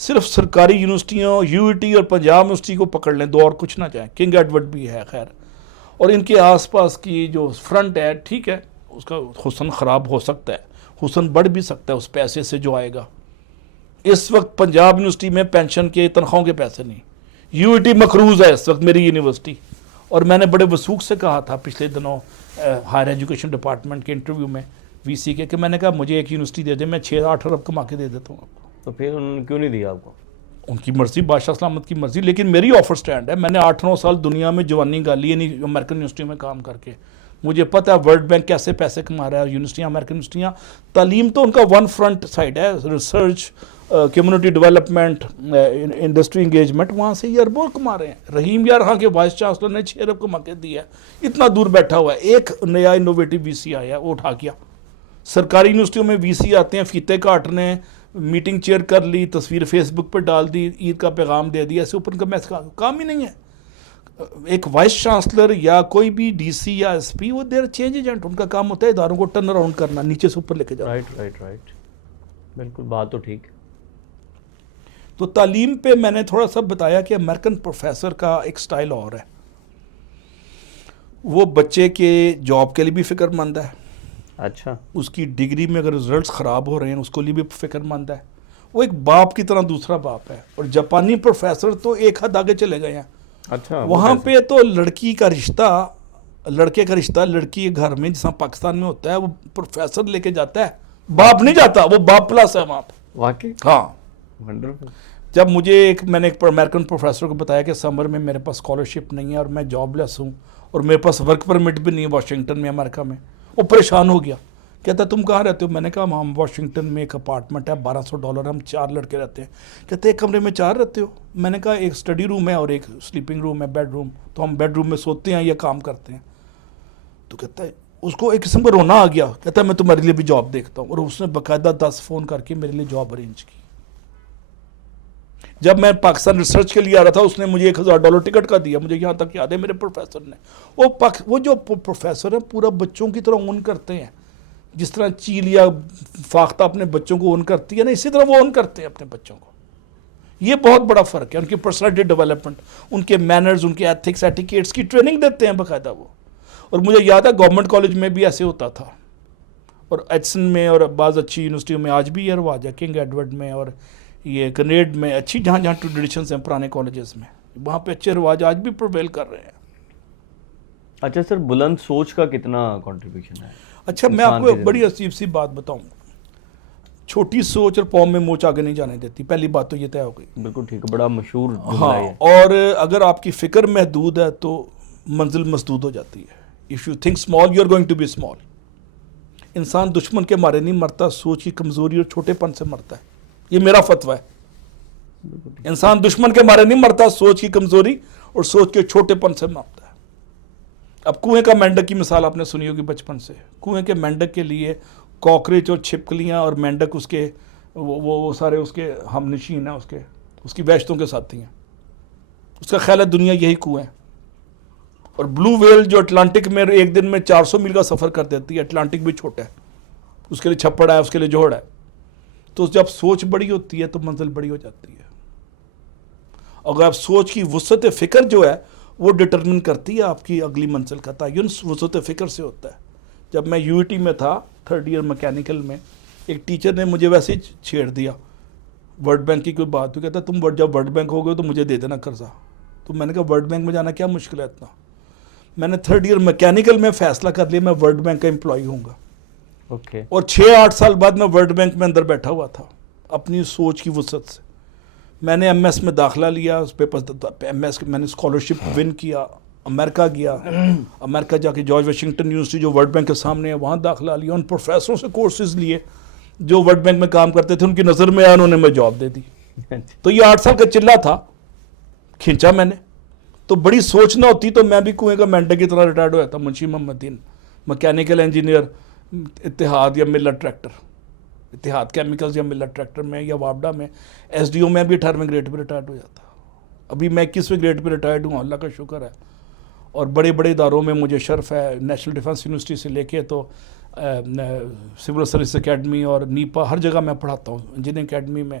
صرف سرکاری یونیورسٹیوں UET اور پنجاب یونیورسٹی کو پکڑ لیں، دو اور کچھ نہ جائیں. کنگ ایڈورڈ بھی ہے خیر، اور ان کے آس پاس کی جو فرنٹ ہے ٹھیک ہے، اس کا حسن خراب ہو سکتا ہے، حسن بڑھ بھی سکتا ہے اس پیسے سے جو آئے گا. اس وقت پنجاب یونیورسٹی میں پینشن کے تنخواہوں کے پیسے نہیں. UET مقروض ہے اس وقت میری یونیورسٹی، اور میں نے بڑے وثوق سے کہا تھا پچھلے دنوں ہائر ایجوکیشن ڈپارٹمنٹ کے انٹرویو میں VC کے، کہ میں نے کہا مجھے ایک یونیورسٹی دے دیں، میں 6-8 ارب کما کے دے دیتا ہوں آپ کو. تو پھر انہوں نے کیوں نہیں دیا آپ کو؟ ان کی مرضی، بادشاہ سلامت کی مرضی، لیکن میری آفر سٹینڈ ہے. میں نے 8-9 سال دنیا میں جوانی گالی یعنی امریکن یونیورسٹی میں کام کر کے، مجھے پتہ ہے ورلڈ بینک کیسے پیسے کما رہا ہے. یونیورسٹیاں، امریکن یونیورسٹیاں، تعلیم تو ان کا ون فرنٹ سائڈ ہے، research, community development, industry engagement, وہاں سے یہ اربوں کما رہے ہیں. رحیم یارہاں کے وائس چانسلر نے 6 ارب کما کے دیا ہے، اتنا دور بیٹھا ہوا ہے. ایک نیا انوویٹو VC آیا، وہ اٹھا گیا. سرکاری یونیورسٹیوں میں VC آتے ہیں فیتے کاٹنے، میٹنگ چیئر کر لی، تصویر فیس بک پہ ڈال دی، عید کا پیغام دے دیا، ایسے اوپن کا کام ہی نہیں ہے. ایک وائس چانسلر یا کوئی بھی DC یا SP، وہ دیر چینج ایجنٹ، ان کا کام ہوتا ہے اداروں کو ٹرن اراؤنڈ کرنا، نیچے سے اوپر لے کے جانا. رائٹ، بالکل، بات تو ٹھیک. تو تعلیم پہ میں نے تھوڑا سا بتایا کہ امریکن پروفیسر کا ایک سٹائل اور ہے، وہ بچے کے جاب کے لیے بھی فکر مند ہے. اچھا. اس کی ڈگری میں اگر رزلٹس خراب ہو رہے ہیں اس کو لیے بھی فکر مند ہے. وہ ایک باپ کی طرح دوسرا باپ ہے. اور جاپانی پروفیسر تو ایک حد آگے چلے گئے ہیں. اچھا. وہاں پہ تو لڑکی کا رشتہ، لڑکے کا رشتہ لڑکی کے گھر میں جیسا پاکستان میں ہوتا ہے، وہ پروفیسر لے کے جاتا ہے، باپ نہیں جاتا، وہ باپ پلس ہے وہاں پہ. واقعی؟ ہاں. ونڈرفل. جب مجھے میں نے ایک امریکن پروفیسر کو بتایا کہ سمر میں میرے پاس اسکالرشپ نہیں ہے اور میں جاب لیس ہوں اور میرے پاس ورک پرمٹ بھی نہیں ہے واشنگٹن میں، امریکہ میں، وہ پریشان ہو گیا. کہتا تم کہاں رہتے ہو؟ میں نے کہا ہم واشنگٹن میں ایک اپارٹمنٹ ہے $1200، ہم 4 لڑکے رہتے ہیں. کہتے ایک کمرے میں 4 رہتے ہو؟ میں نے کہا ایک اسٹڈی روم ہے اور ایک سلیپنگ روم ہے، بیڈ روم، تو ہم بیڈ روم میں سوتے ہیں یا کام کرتے ہیں. تو کہتا ہے اس کو ایک قسم کا رونا آ گیا. کہتا ہے میں تمہارے لیے بھی جاب دیکھتا ہوں. اور اس نے باقاعدہ 10 فون کر کے میرے لیے جاب ارینج کی. جب میں پاکستان ریسرچ کے لیے آ رہا تھا اس نے مجھے $1000 ٹکٹ کا دیا. مجھے یہاں تک یاد ہے میرے پروفیسر نے، وہ جو پروفیسر ہیں پورا بچوں کی طرح اون کرتے ہیں، جس طرح چیل یا فاختہ اپنے بچوں کو اون کرتی ہے نا، اسی طرح وہ اون کرتے ہیں اپنے بچوں کو. یہ بہت بڑا فرق ہے. ان کی پرسنالٹی ڈیولپمنٹ، ان کے مینرز، ان کے ایتھکس، ایٹیکیٹس کی ٹریننگ دیتے ہیں باقاعدہ وہ. اور مجھے یاد ہے گورنمنٹ کالج میں بھی ایسے ہوتا تھا، اور ایچسن میں اور بعض اچھی یونیورسٹیوں میں آج بھی یہ رواج ہے، کنگ ایڈورڈ میں اور یہ گرینیڈ میں، اچھی جہاں جہاں ٹریڈیشنز ہیں پرانے کالجز میں، وہاں پہ اچھے رواج آج بھی پرویل کر رہے ہیں. اچھا سر، بلند سوچ کا کتنا کنٹریبیوشن ہے؟ اچھا میں آپ کو ایک بڑی عجیب سی بات بتاؤں. چھوٹی سوچ اور پاؤں میں موچ آگے نہیں جانے دیتی، پہلی بات تو یہ طے ہو گئی. بالکل ٹھیک ہے، بڑا مشہور ہاں. اور اگر آپ کی فکر محدود ہے تو منزل مسدود ہو جاتی ہے. If you think small you are going to be small. انسان دشمن کے مارے نہیں مرتا، سوچ کی کمزوری اور چھوٹے پن سے مرتا ہے. یہ میرا فتویٰ ہے. انسان دشمن کے مارے نہیں مرتا، سوچ کی کمزوری اور سوچ کے چھوٹے پن سے مرتا ہے. اب کنویں کا مینڈک کی مثال آپ نے سنی ہوگی بچپن سے. کنویں کے مینڈک کے لیے کاکریچ اور چھپکلیاں اور مینڈک اس کے وہ سارے اس کے ہم نشین ہیں، اس کی وحشتوں کے ساتھی ہیں. اس کا خیال ہے دنیا یہی کنویں ہے. اور بلو ویل جو اٹلانٹک میں ایک دن میں 400 میل کا سفر کر دیتی ہے، اٹلانٹک بھی چھوٹا ہے، اس کے لیے چھپڑ ہے، اس کے لیے جوہڑ ہے. تو جب سوچ بڑی ہوتی ہے تو منزل بڑی ہو جاتی ہے. اگر آپ سوچ کی وسعت فکر جو ہے وہ ڈٹرمن کرتی ہے آپ کی اگلی منزل کا. تعین وسعت فکر سے ہوتا ہے. جب میں UET میں تھا 3rd ایئر میکینیکل میں، ایک ٹیچر نے مجھے ویسے ہی چھیڑ دیا، ورلڈ بینک کی کوئی بات. تو کہتا تم جب ورلڈ بینک ہو گئے تو مجھے دے دینا قرضہ. تو میں نے کہا ورلڈ بینک میں جانا کیا مشکل ہے اتنا. میں نے 3rd ایئر میکینیکل میں فیصلہ کر لیا میں ورلڈ بینک کا امپلائی ہوں گا. اور 6-8 سال بعد میں ورلڈ بینک میں اندر بیٹھا ہوا تھا اپنی سوچ کی وسعت سے. میں نے MS میں داخلہ لیا، اس پہ MS میں نے اسکالرشپ ون کیا، امریکہ گیا، امریکہ جا کے جارج واشنگٹن یونیورسٹی جو ورلڈ بینک کے سامنے ہے وہاں داخلہ لیا. ان پروفیسروں سے کورسز لیے جو ورلڈ بینک میں کام کرتے تھے، ان کی نظر میں آیا، انہوں نے مجھے جاب دے دی. تو یہ 8 سال کا چلہ تھا، کھینچا میں نے. تو بڑی سوچ نہ ہوتی تو میں بھی کنویں کا مینڈک کی طرح ریٹائرڈ ہو جاتا. منشی محمد دین، میکینیکل انجینئر، اتحاد یا ملت ٹریکٹر، اتحاد کیمیکلز یا ملت ٹریکٹر میں یا وابڈا میں. SDO میں بھی 18ویں گریڈ پہ ریٹائرڈ ہو جاتا. ابھی میں 21ویں گریڈ پہ ریٹائرڈ ہوں، اللہ کا شکر ہے. اور بڑے بڑے اداروں میں مجھے شرف ہے، نیشنل ڈیفنس یونیورسٹی سے لے کے تو سول سروس اکیڈمی اور نیپا، ہر جگہ میں پڑھاتا ہوں. انجینئرنگ اکیڈمی میں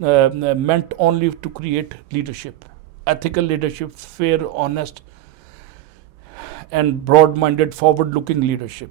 meant only to create leadership, ethical leadership, fair, honest and broad-minded, forward-looking leadership.